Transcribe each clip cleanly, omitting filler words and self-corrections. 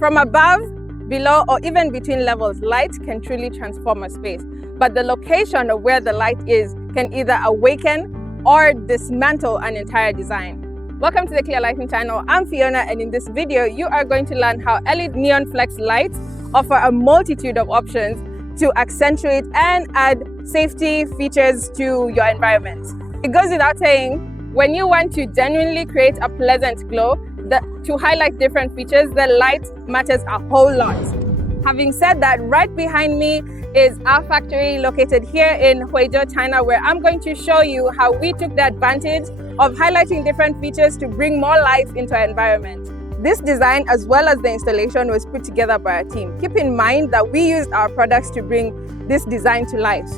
From above, below, or even between levels, light can truly transform a space. But the location of where the light is can either awaken or dismantle an entire design. Welcome to the Clear Lighting channel. I'm Fiona, and in this video, you are going to learn how LED neon flex lights offer a multitude of options to accentuate and add safety features to your environment. It goes without saying, when you want to genuinely create a pleasant glow, to highlight different features, the light matters a whole lot. Having said that, right behind me is our factory located here in Huizhou, China, where I'm going to show you how we took the advantage of highlighting different features to bring more life into our environment. This design, as well as the installation, was put together by our team. Keep in mind that we used our products to bring this design to life.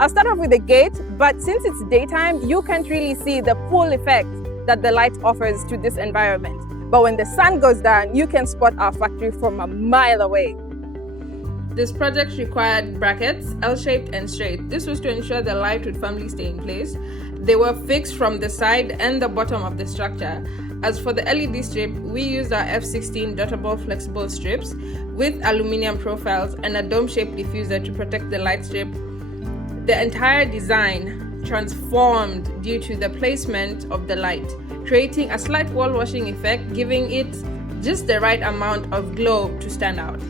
I'll start off with the gate, but since it's daytime, you can't really see the full effect that the light offers to this environment. But when the sun goes down, you can spot our factory from a mile away. This project required brackets, L-shaped and straight. This was to ensure the light would firmly stay in place. They were fixed from the side and the bottom of the structure. As for the LED strip, we used our F16 dotable flexible strips with aluminum profiles and a dome-shaped diffuser to protect the light strip. The entire design transformed due to the placement of the light, creating a slight wall washing effect, giving it just the right amount of glow to stand out.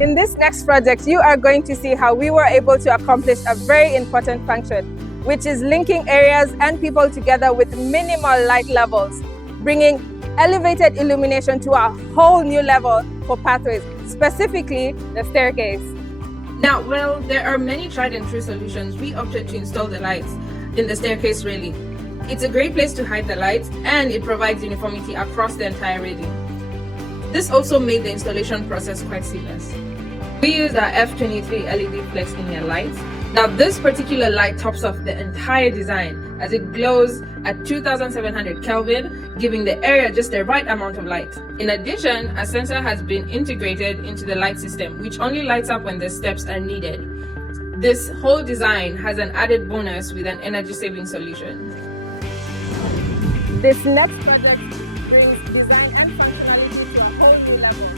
In this next project, you are going to see how we were able to accomplish a very important function, which is linking areas and people together with minimal light levels, bringing elevated illumination to a whole new level for pathways, specifically the staircase. Now, while there are many tried and true solutions, we opted to install the lights in the staircase railing. It's a great place to hide the lights, and it provides uniformity across the entire railing. This also made the installation process quite seamless. We used our F23 LED flex linear lights. Now, this particular light tops off the entire design as it glows at 2700 Kelvin, giving the area just the right amount of light. In addition, a sensor has been integrated into the light system, which only lights up when the steps are needed. This whole design has an added bonus with an energy-saving solution. This next project brings design and functionality to a whole new level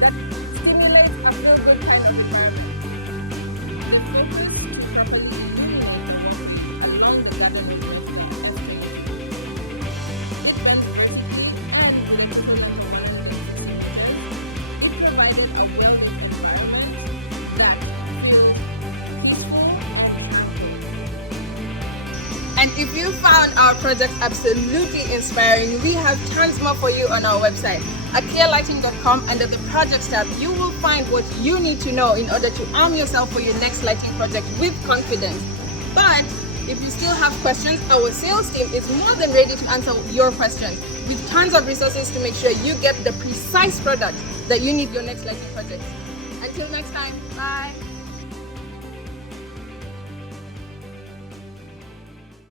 that stimulates a feel-good kind of environment. The focus is properly along the garden with and electrical it provided a well-lit environment that feels peaceful and happy. And if you found our project absolutely inspiring, we have tons more for you on our website. At clearlighting.com, under the projects tab, you will find what you need to know in order to arm yourself for your next lighting project with confidence. But if you still have questions, our sales team is more than ready to answer your questions with tons of resources to make sure you get the precise product that you need your next lighting project. Until next time, bye.